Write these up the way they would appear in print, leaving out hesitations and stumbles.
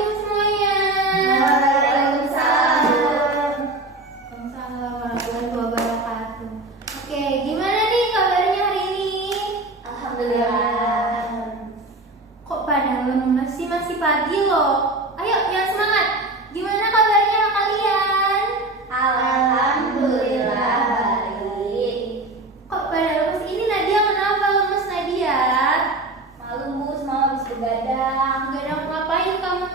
Assalamualaikum semuanya. Waalaikumsalam. Waalaikumsalam warahmatullahi wabarakatuh. Oke, gimana nih kabarnya hari ini? Alhamdulillah. Kok pada lemes sih, masih pagi loh. Ayo, yang semangat. Gimana kabarnya kalian? Alhamdulillah baik. Kok pada lemes ini? Nadia kenapa lemes Nadia? Malu Bu, semalam habis begadang. Begadang ngapain kamu?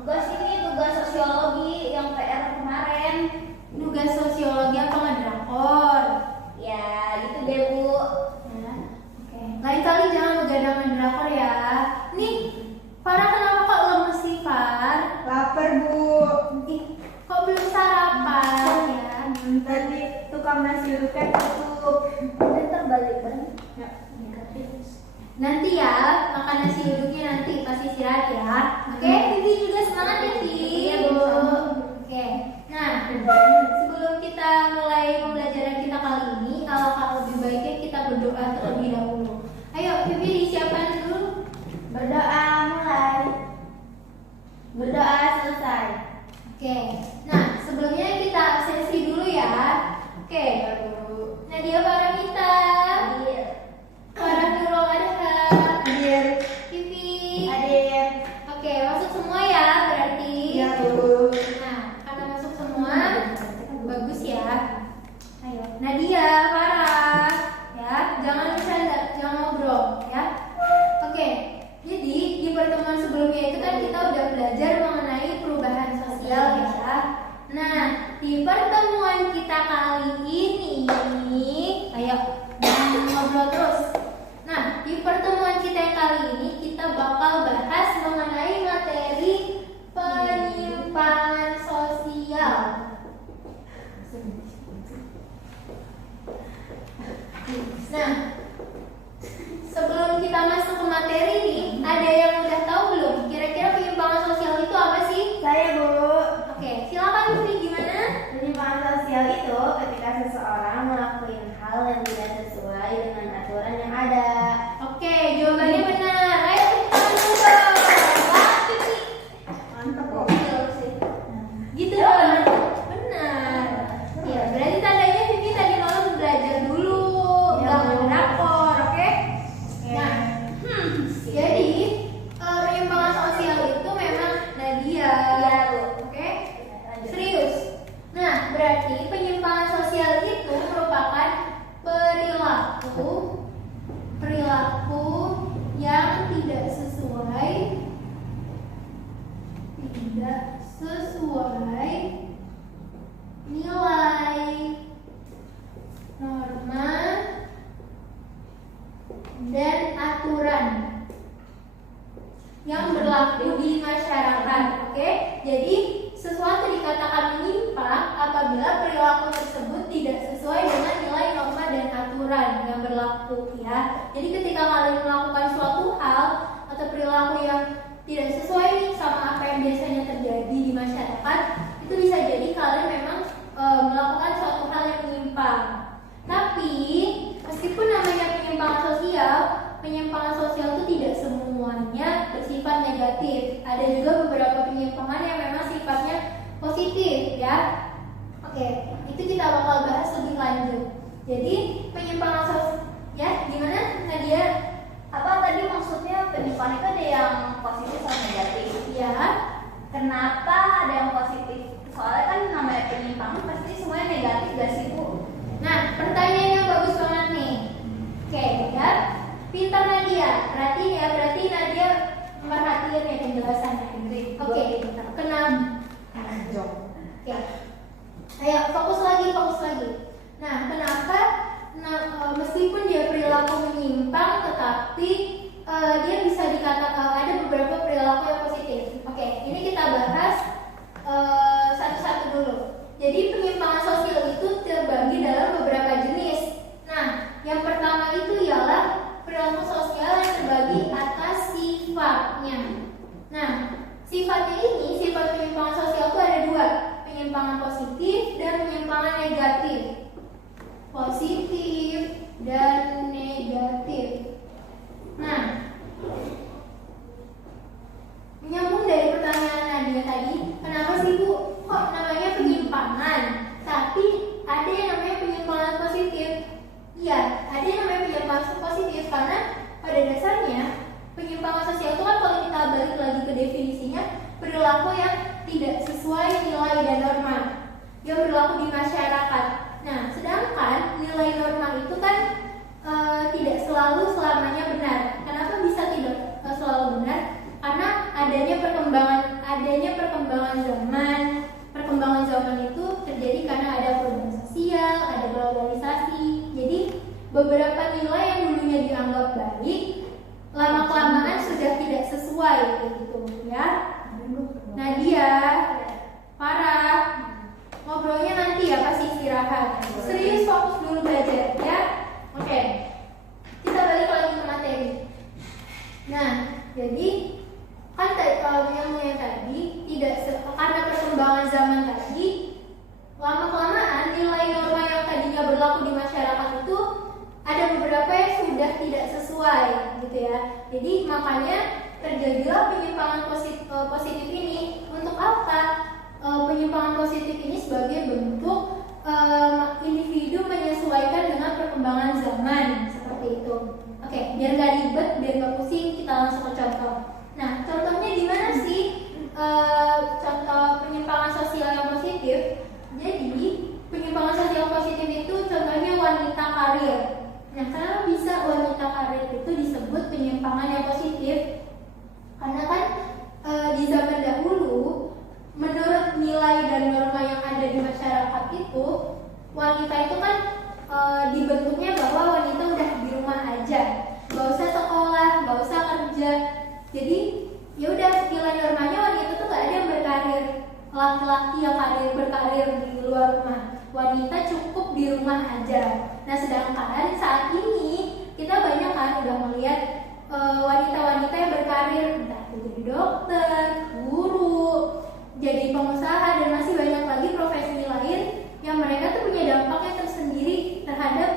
Tugas ini tugas sosiologi yang PR kemarin. Tugas sosiologi apa ngedrakor? Ya, gitu deh Bu. Ya, oke. Lain kali jangan begadang ngedrakor ya. Nih, Farah kenapa kok lemes sih, Far? Lapar Bu. Ih, kok belum sarapan ya? Tadi tukang nasi uduknya tutup. Bentar balik bareng. Ya. Nanti ya, makan nasi uduknya nanti pas istirahat ya. Oke, Vivi juga semangat ya, Vivi. Iya, Bu. Oke. Nah, sebelum kita mulai pembelajaran kita kali ini, alangkah lebih baiknya kita berdoa terlebih dahulu. Ayo, Vivi disiapkan dulu. Berdoa mulai. Berdoa selesai. Oke. Nah, sebelumnya kita absensi dulu ya. Oke, baru Nadia Paramita, Farah Nurul Adha, Hadir. Vivi. Hadir. Oke, masuk semua ya berarti. Iya Bu. Nah, karena masuk semua, bagus ya. Ayo, Nadia, Farah, ya, jangan bercanda, jangan ngobrol, ya. Oke, jadi di pertemuan sebelumnya itu kan kita udah belajar mengenai perubahan sosial ya. Nah, di pertemuan kita kali ini, ayo ngobrol terus. Nah, di pertemuan kita yang kali ini kita bakal bahas mengenai materi penyimpangan sosial. Nah, sebelum kita masuk ke materi nih, ada yang udah tahu belum? Kira-kira penyimpangan sosial itu apa sih? Saya Bu. Oke, silakan Vivi, gimana? Penyimpangan sosial itu ketika seseorang melakukan hal yang tidak sesuai dengan aturan yang ada. Oke, jawabannya benar. Ayo tepuk tangan dulu dong. Wah, Vivi. Mantap kok. Gitu dong. Benar. Ya, berarti tandanya Vivi tadi malam belajar dulu, Ya, nggak Bu. ngedrakor, oke? Nah, jadi penyimpangan sosial itu memang Nadia. Iya, Bu. Oke? Serius. Nah, berarti penyimpangan sosial itu merupakan perilaku yang tidak sesuai nilai, norma, dan aturan yang berlaku di masyarakat. Oke, jadi sesuatu dikatakan menyimpang apabila perilaku tersebut tidak sesuai dengan nilai, norma, dan aturan yang berlaku ya. Jadi ketika kalian melakukan suatu hal atau perilaku yang tidak sesuai nih sama apa yang biasanya terjadi di masyarakat, itu bisa jadi kalian memang melakukan suatu hal yang menyimpang. Tapi meskipun namanya penyimpangan sosial itu tidak semuanya bersifat negatif. Ada juga beberapa penyimpangan yang memang sifatnya positif ya. Oke, itu kita bakal bahas lebih lanjut. Jadi penyimpangan sosial ya, gimana Nadia? Apa tadi maksudnya penyimpangan itu ada yang positif sama negatif? Ya, Kenapa ada yang positif? Soalnya kan namanya penyimpangan pasti semuanya negatif gak sih Bu? nah pertanyaan yang bagus banget nih. Oke, ya, pintar Nadia. Perhatiin ya, berarti Nadia memperhatikan ya penjelasannya. Oke, kenapa? Oke, ayo fokus lagi. Nah, kenapa? Meskipun dia perilaku menyimpang, tetapi dia bisa dikatakan ada beberapa perilaku yang positif. Oke, ini kita bahas satu-satu dulu. Jadi penyimpangan sosial itu terbagi dalam beberapa jenis. Nah, yang pertama itu ialah perilaku sosial yang terbagi atas sifatnya. Nah, sifatnya ini, sifat penyimpangan sosial itu ada dua, penyimpangan positif dan penyimpangan negatif. Positif dan negatif. Nah, menyambung dari pertanyaan perilaku yang tidak sesuai nilai dan norma yang berlaku di masyarakat. Nah, sedangkan nilai norma itu kan tidak selalu selamanya benar. Kenapa bisa tidak selalu benar? Karena adanya perkembangan zaman. Perkembangan zaman itu terjadi karena ada perubahan sosial, ada globalisasi. Jadi beberapa nilai yang dulunya dianggap baik, lama-kelamaan sudah tidak sesuai gitu ya. Nadia, Farah, ngobrolnya nanti ya pas istirahat. Serius, fokus dulu belajar ya. Oke. Kita balik lagi ke materi. Nah, jadi kan kalau yang tadi karena perkembangan zaman tadi, lama-kelamaan nilai norma yang tadinya berlaku di masyarakat itu ada beberapa yang sudah tidak sesuai gitu ya. Jadi makanya terjadilah penyimpangan positif ini. Untuk apa? Penyimpangan positif ini sebagai bentuk individu menyesuaikan dengan perkembangan zaman seperti itu. Oke, biar nggak ribet, biar nggak pusing, kita langsung ke contoh. Nah, contohnya gimana sih contoh penyimpangan sosial yang positif? Jadi penyimpangan sosial positif itu contohnya wanita karir. Nah, kenapa bisa wanita karir itu disebut penyimpangan yang positif? Karena kan di zaman dahulu, menurut nilai dan norma yang ada di masyarakat itu, wanita itu kan dibentuknya bahwa wanita udah di rumah aja, nggak usah sekolah, nggak usah kerja. Jadi ya udah, nilai normanya wanita tuh nggak ada yang berkarir, laki-laki yang berkarir di luar rumah. Wanita cukup di rumah aja. Nah, sedangkan saat ini kita banyak kan udah melihat wanita-wanita yang berkarir, entah itu jadi dokter, guru, jadi pengusaha, dan masih banyak lagi profesi lain yang mereka tuh punya dampaknya tersendiri terhadap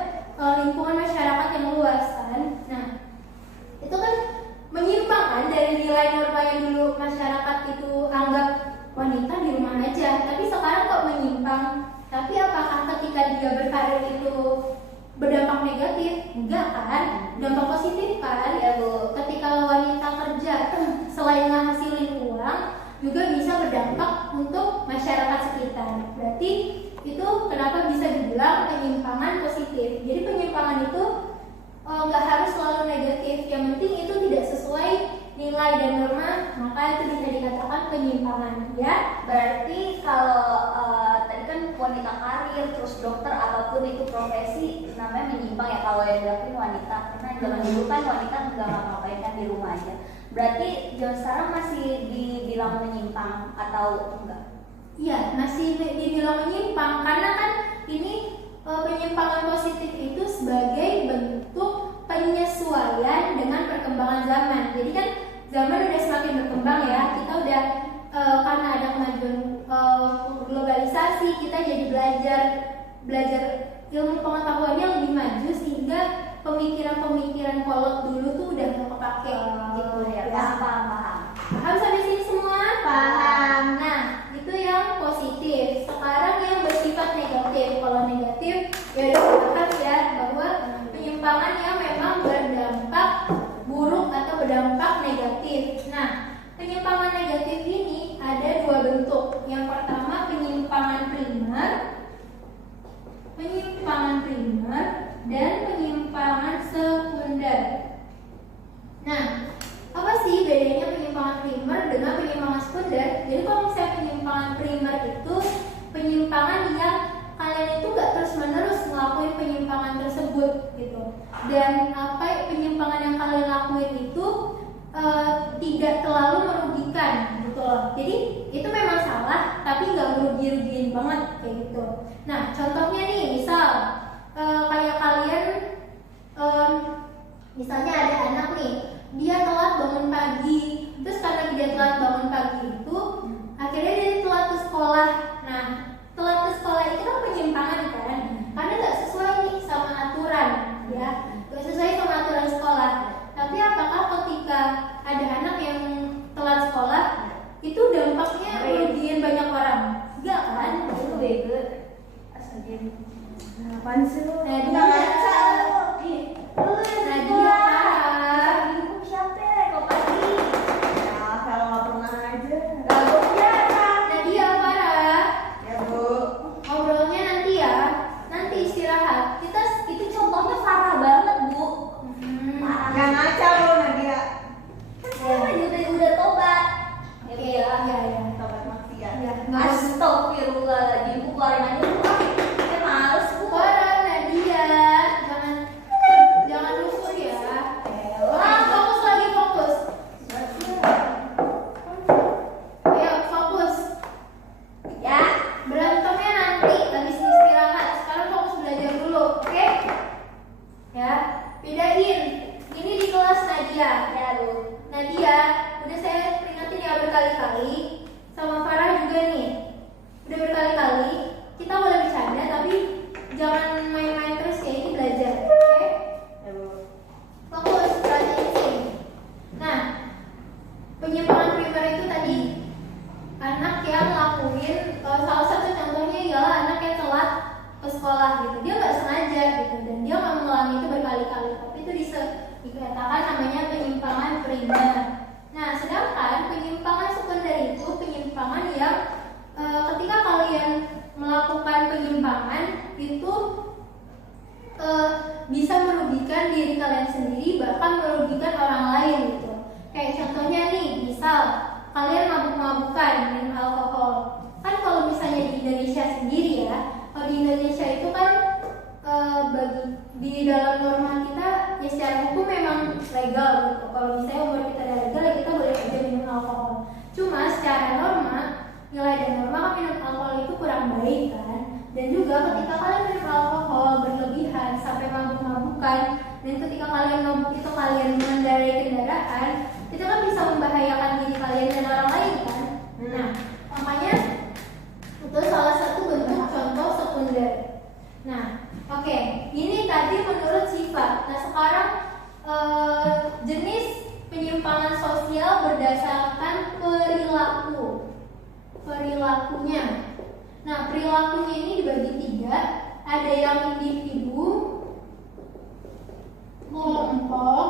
lingkungan masyarakat yang luas kan. Nah, itu kan menyimpang kan dari nilai norma yang dulu masyarakat itu anggap wanita di rumah aja, tapi sekarang kok menyimpang. Tapi apakah ketika dia berkarir itu berdampak negatif? Enggak kan, dampak positif kan ya Bu. Ketika wanita kerja selain menghasilin uang juga bisa berdampak untuk masyarakat sekitar. Berarti itu kenapa bisa dibilang penyimpangan positif. Jadi penyimpangan itu nggak harus selalu negatif, yang penting itu tidak sesuai nilai dan norma, maka itu bisa dikatakan penyimpangan ya. Berarti kalau tadi kan wanita karir, terus dokter, apapun itu profesi namanya menyimpang ya kalau yang dilakuin wanita. Karena zaman dulu kan wanita nggak ngapa-ngapain kan di rumah aja. Berarti zaman sekarang masih dibilang menyimpang atau enggak? Iya, masih dibilang menyimpang karena kan ini penyimpangan positif itu sebagai bentuk penyesuaian dengan perkembangan zaman. Jadi kan zaman udah semakin berkembang ya, kita udah karena ada kemajuan globalisasi, kita jadi belajar ilmu pengetahuannya lebih maju sehingga pemikiran-pemikiran kolot dulu tuh udah gak kepake gitu ya. Paham sampai sini semua? Paham. Nah, itu yang positif. Sekarang yang bersifat negatif. Kalau negatif ya udah paham ya bahwa penyimpangan yang memang berdampak buruk atau berdampak negatif. Nah, penyimpangan negatif ini ada dua bentuk. Yang pertama penyimpangan primer dan penyimpangan sekunder. Nah, apa sih bedanya penyimpangan primer dengan penyimpangan sekunder? Jadi kalau misalnya penyimpangan primer itu penyimpangan yang kalian itu gak terus-menerus ngelakuin penyimpangan tersebut gitu. Dan apa penyimpangan yang kalian lakuin itu tidak terlalu merugikan gitu loh. Jadi itu memang salah tapi gak merugi-rugiin banget kayak gitu. Nah, contohnya nih, misal kayak kalian misalnya ada anak nih, dia telat bangun pagi, terus karena dia telat bangun pagi itu akhirnya dia telat ke sekolah. Nah, telat ke sekolah itu kan penyimpangan kan, karena nggak sesuai nih sama aturan ya, nggak sesuai sama aturan sekolah. Tapi apakah ketika ada anak yang telat sekolah itu dampaknya merugikan banyak orang? Enggak kan? Itu bego asaja. Apaan sih lu? Nah, Nggak ngaca lu. Nadia Siapa ya? Kok pasti? Ya, kalau nggak pernah aja. Gak, gue primer itu tadi anak yang lakuin salah satu contohnya ialah anak yang telat ke sekolah gitu. Dia nggak sengaja gitu dan dia nggak mengulangi itu berkali-kali, tapi itu dikatakan namanya penyimpangan primer. Nah, sedangkan penyimpangan sekunder itu penyimpangan yang ketika kalian melakukan penyimpangan itu bisa merugikan diri kalian sendiri, bahkan merugikan orang lain gitu. Kayak contohnya nih, misal kalian mabuk-mabukan minum alkohol. Kan kalau misalnya di Indonesia sendiri ya, kalau di Indonesia itu kan di dalam norma kita ya secara hukum memang legal gitu. Kalau misalnya umur kita udah legal ya kita boleh aja minum alkohol. Cuma secara norma, nilai dan norma kan minum alkohol itu kurang baik kan. Dan juga ketika kalian minum alkohol berlebihan sampai mabuk-mabukan, dan ketika kalian mabuk itu kalian mengendarai kendaraan, itu kan bisa membahayakan diri kalian dan orang lain kan. Nah, makanya itu salah satu bentuk contoh sekunder. Nah, oke, ini tadi menurut sifat. Nah, sekarang jenis penyimpangan sosial berdasarkan perilakunya. Nah, perilakunya ini dibagi 3. Ada yang individu, kelompok,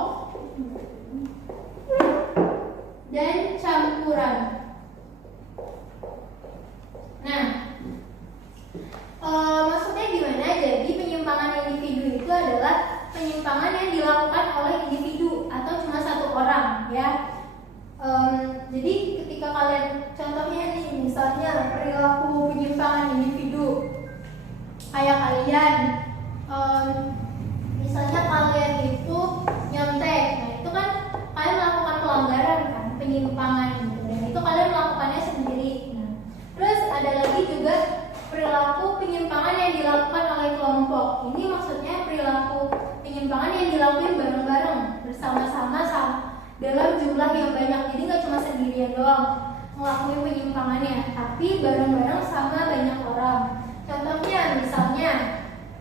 dan campuran. Nah, maksudnya gimana? Jadi penyimpangan individu itu adalah penyimpangan yang dilakukan oleh individu atau cuma satu orang ya. Jadi ketika kalian contohnya nih, misalnya perilaku penyimpangan individu kayak kalian misalnya kalian itu nyontek, nah itu kan kalian melakukan pelanggaran kan, penyimpangan gitu, dan itu kalian melakukannya sendiri. Nah, terus ada lagi juga perilaku penyimpangan yang dilakukan oleh kelompok. Ini maksudnya perilaku penyimpangan yang dilakukan bareng-bareng bersama-sama dalam jumlah yang banyak. Jadi nggak cuma sendirian doang ngelakuin penyimpangannya, tapi bareng-bareng sama banyak orang. Contohnya misalnya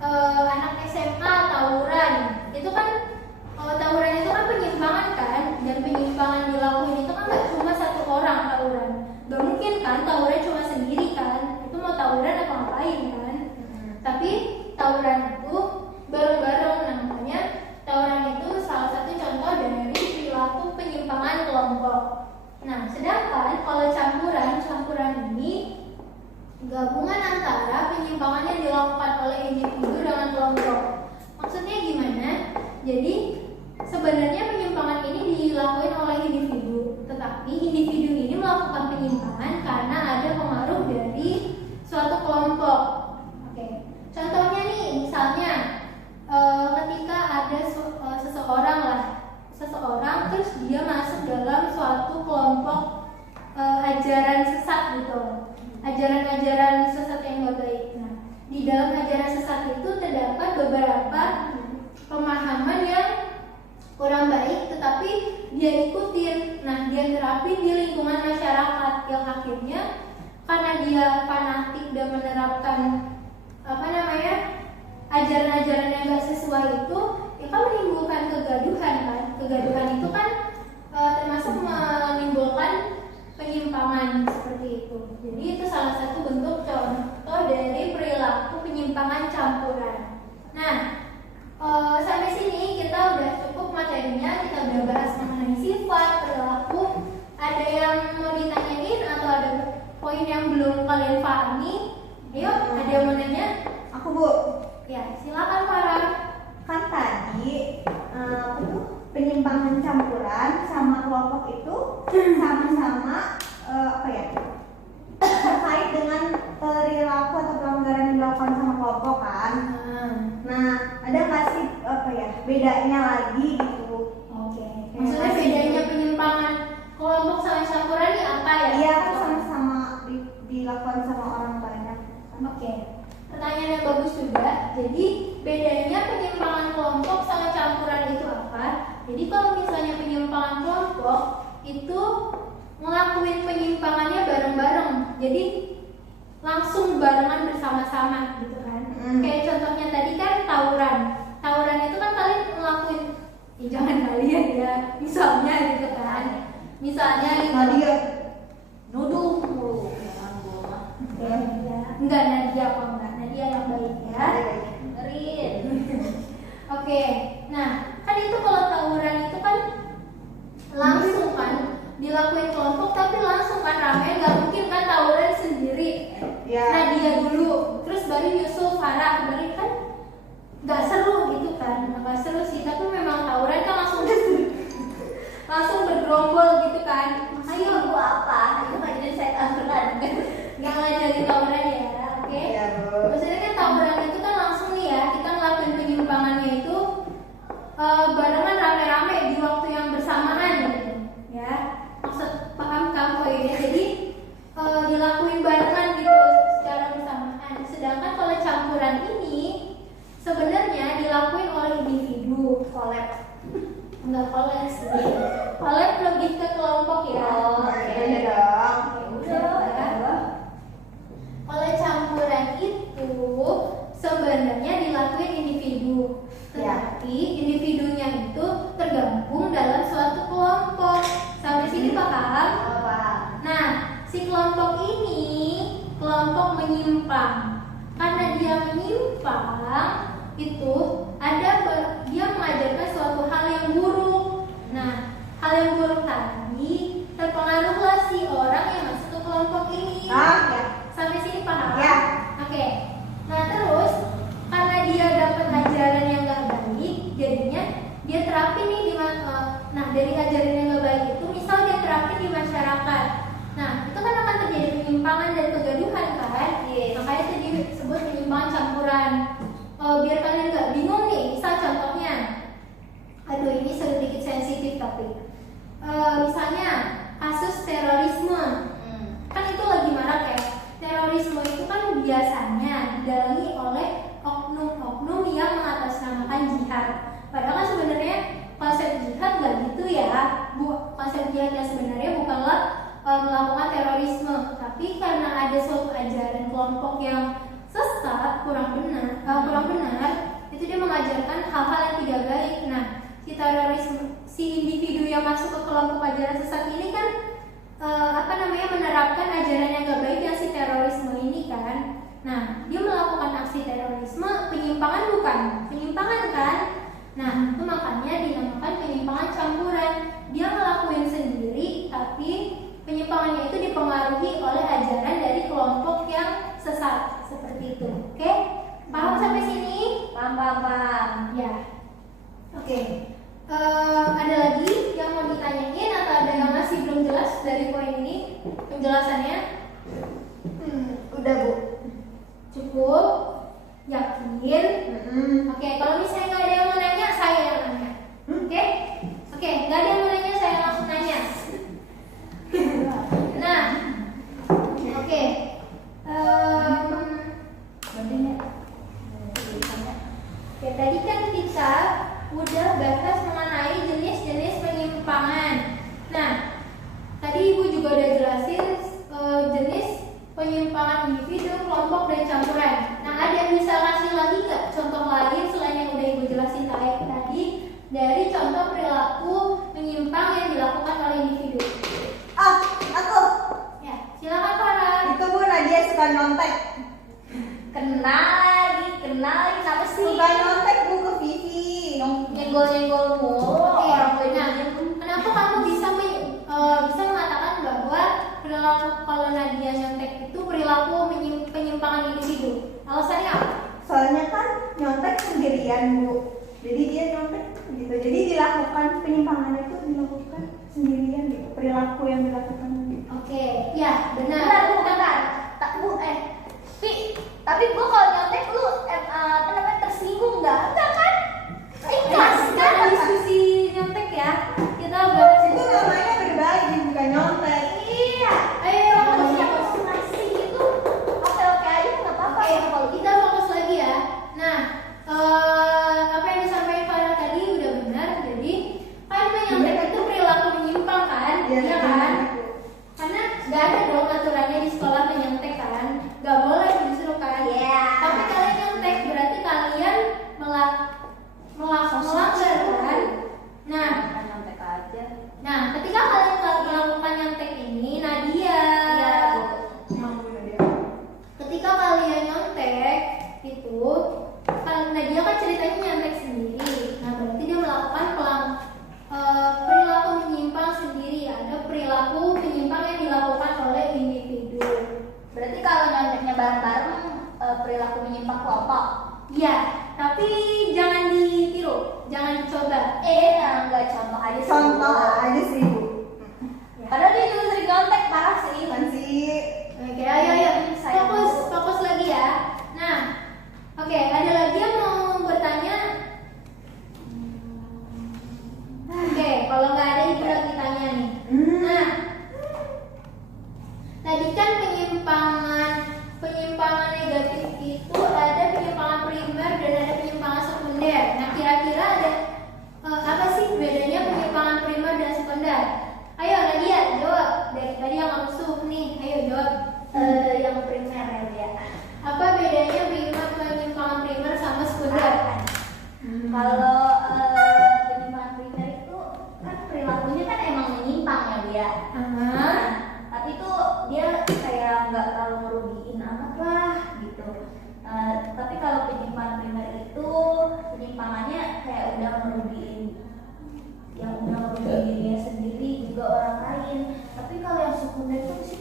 anak SMA tawuran, itu kan tawuran itu kan penyimpangan kan, dan penyimpangan dilakuin itu kan nggak cuma satu orang tawuran. Gak mungkin kan tawuran cuma sendiri kan, itu mau tawuran apa ngapain kan. Tapi tawuran itu bareng-bareng, namanya tawuran itu salah satu contoh dari perilaku penyimpangan kelompok. Nah, sedangkan kalau campuran ini gabungan antara penyimpangan yang dilakukan oleh individu dengan kelompok. Maksudnya gimana? Jadi sebenarnya penyimpangan ini dilakukan oleh individu, tetapi individu ini melakukan penyimpangan karena ada pengaruh dari suatu kelompok. Oke. Contohnya nih, misalnya ketika ada seseorang terus dia masuk dalam suatu kelompok ajaran sesat gitu, ajaran-ajaran sesat yang gak baik. Nah, di dalam ajaran sesat itu terdapat beberapa pemahaman yang kurang baik, tetapi dia ikutin. Nah, dia terapin di lingkungan masyarakat yang akhirnya karena dia fanatik dan menerapkan ajaran-ajaran yang gak sesuai itu kan menimbulkan kegaduhan kan. Kegaduhan itu kan termasuk menimbulkan penyimpangan seperti itu. Jadi itu salah satu bentuk contoh dari perilaku penyimpangan campuran. Nah, sampai sini kita udah cukup materinya, kita udah bahas mengenai sifat, perilaku. Ada yang mau ditanyain atau ada poin yang belum kalian pahami? Ayo, ada yang mau nanya? Aku, Bu. Ya, silakan Farah. Kan tadi penyimpangan campuran sama kelompok itu sama-sama terkait dengan perilaku atau pelanggaran yang dilakukan sama kelompok kan. Nah, ada nggak sih bedanya lagi gitu? Oke. Maksudnya bedanya penyimpangan kelompok sama campuran ini apa ya? Iya, kan sama-sama dilakukan sama orang banyak. Oke. Pertanyaan yang bagus juga. Jadi bedanya penyimpangan kelompok sama campuran itu apa? Jadi kalau misalnya penyimpangan kelompok itu ngelakuin penyimpangannya bareng-bareng. Jadi langsung barengan bersama-sama gitu kan. Kayak contohnya tadi kan tawuran. Tawuran itu kan kalian ngelakuin, jangan kalian ya. Misalnya gitu kan. Misalnya gitu. si kelompok ini kelompok menyimpang. Karena dia menyimpang, itu dia mengajarkan suatu hal yang buruk. Nah, hal yang buruk tadi terpengaruhlah si orang yang masuk ke kelompok ini. Ya. Sampai sini paham? Ya. Oke. Nah, terus karena dia dapat ajaran yang gak baik, jadinya dia terapin nih nah, dari ajaran yang gak baik itu, misal dia terapin di masyarakat. Nah, itu kan akan terjadi penyimpangan dan kegaduhan kan? Makanya itu disebut penyimpangan campuran. Biar kalian gak bingung nih, misal contohnya, aduh ini sedikit sensitif tapi misalnya kasus terorisme, kan itu lagi marak ya. Terorisme itu kan biasanya didalangi oleh oknum-oknum yang mengatasnamakan jihad. Padahal kan sebenarnya konsep jihad gak gitu ya. Konsep jihad yang sebenarnya bukanlah melakukan terorisme, tapi karena ada suatu ajaran kelompok yang sesat, kurang benar, itu dia mengajarkan hal-hal yang tidak baik. Nah, si individu yang masuk ke kelompok ajaran sesat ini kan menerapkan ajaran yang gak baik yang si terorisme ini kan. Nah, dia melakukan aksi terorisme, penyimpangan bukan? Penyimpangan kan? Nah, itu makanya dinamakan penyimpangan campuran. Dia ngelakuin sendiri, tapi penyimpangannya itu dipengaruhi oleh ajaran dari kelompok yang sesat. Seperti itu. Oke? Paham sampai sini? Paham. Ya. Oke. Ada lagi yang mau ditanyain atau ada yang masih belum jelas dari poin ini penjelasannya? Udah Bu. Cukup? Yakin? Oke, kalau misalnya nggak ada yang mau nanya, saya yang nanya. Oke, nggak ada yang mau nanya, saya langsung nanya. Nah, oke. Ya, tadi kan kita udah bahas mengenai jenis-jenis penyimpangan. Nah, tadi Ibu juga udah jelasin jenis penyimpangan individu, kelompok, dan campuran. Nah, ada yang bisa kasih lagi nggak contoh lain selain yang udah Ibu jelasin tadi dari contoh perilaku menyimpang yang dilakukan oleh individu? Aku. Ya, silakan Farah. Itu Bu, Nadia suka nyontek. Kenal lagi, kenapa sih? Suka nyontek Bu ke Vivi. Nyenggol mulu. Orang banyak. Kenapa kamu bisa mengatakan bahwa perilaku kalau Nadia nyontek itu perilaku penyimpangan individu? Alasannya apa? Soalnya kan nyontek sendirian Bu. Jadi dia nyontek gitu. Jadi dilakukan penyimpangan itu dilakukan sendirian gitu. Perilaku yang dilakukan. Oke, ya benar. Bentar. Tapi gua kalau nyontek lu tersinggung nggak? Enggak kan? Ikhlas Kita kan? ada diskusi nyontek ya. Kita bahas Itu namanya berbagi bukan nyontek. Iya. Ayo, Ngasih itu oke aja nggak apa-apa. kalau kita fokus lagi ya. Nah, apa yang disampaikan Farah tadi udah benar. Jadi kan menyontek itu perilaku menyimpang kan? Iya kan? Karena nggak ada dong aturannya di sekolah menyontek kan? Nggak boleh disuruh kan? Iya. Tapi kalian nyontek berarti kalian melanggar kan? Nah, Nyontek aja. Nah, ketika kalian melakukan nyontek ini, Nadia, Iya, ketika kalian nyontek itu, kan Nadia kan ceritanya nyontek sendiri. Nah, berarti dia melakukan perilaku menyimpang sendiri. Ada perilaku menyimpang yang dilakukan oleh individu. Berarti kalau nyonteknya bareng-bareng perilaku menyimpang kelompok. Iya, tapi jangan ditiru, jangan dicoba. Enggak contoh aja sih. Contoh aja sih Bu. Padahal dia juga sering nyontek parah sih. Kan sih. Oke, ayo. Fokus lagi ya. Nah, oke, ada lagi yang mau bertanya? Oke, kalau nggak ada Ibu lagi tanya nih. Nah, tadi kan penyimpangan negatif itu ada penyimpangan primer dan ada penyimpangan sekunder. Nah, kira-kira ada apa sih bedanya penyimpangan primer dan sekunder? Ayo Nadia, jawab. Dari tadi yang langsung nih, ayo jawab. Yang primer ya. Apa bedanya penyimpangan primer sama sekunder? Kalau penyimpangan primer itu kan perilakunya kan emang menyimpang ya dia. Tapi tuh dia nggak terlalu merugiin amat lah gitu. Tapi kalau penyimpangan primer itu penyimpangannya kayak udah merugiin dirinya sendiri juga orang lain. Tapi kalau yang sekunder itu sih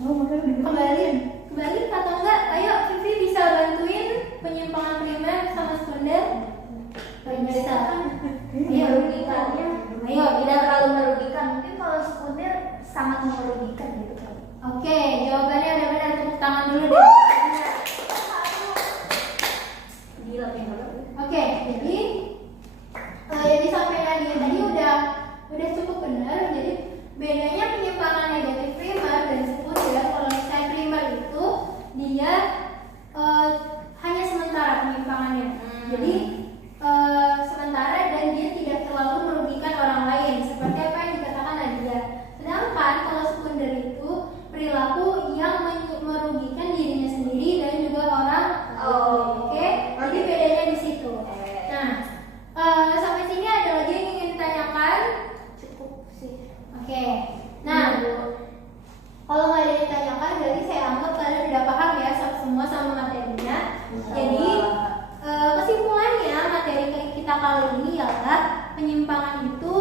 kembali atau enggak? Ayo Vivi bisa bantuin penyimpangan primer sama sekunder? Bisa. Ayo merugikannya, Ayo, tidak terlalu merugikan. Mungkin kalau sekunder sangat merugikan gitu kan. Oke, jawabannya udah benar. Tepuk tangan dulu deh. Gila pintar. Oke, jadi yang disampaikan dia tadi udah cukup benar. Jadi bedanya penyimpangan negatif primer dan sekunder. Kalau misalnya primer itu dia hanya sementara penyimpangannya. Jadi sementara dan dia tidak terlalu merugikan orang lain seperti apa yang dikatakan Nadia. Sedangkan kalau sekunder itu perilaku yang merugikan dirinya sendiri dan juga orang lain. Oke? Jadi bedanya di situ. Nah, sampai sini ada lagi yang ingin ditanyakan? Cukup sih. Oke. Nah, kalau nggak ada yang ditanyakan berarti saya anggap kalian udah paham ya semua sama materinya. Jadi kesimpulannya materi kita kali ini adalah penyimpangan itu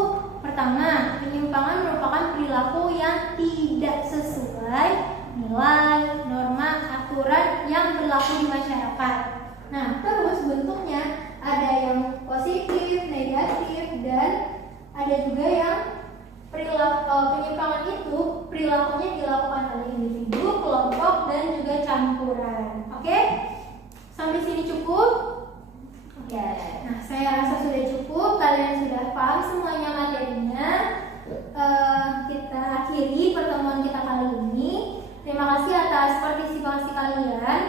pertama, penyimpangan merupakan perilaku yang tidak sesuai nilai, norma, aturan yang berlaku di masyarakat. Nah, terus bentuknya ada yang positif, negatif, dan ada juga yang penyimpangan itu perilakunya dilakukan oleh individu, kelompok, dan juga campuran. Oke? Sampai sini cukup? Oke. Nah, saya rasa sudah cukup. Kalian sudah paham semuanya materinya. Kita akhiri pertemuan kita kali ini. Terima kasih atas partisipasi kalian.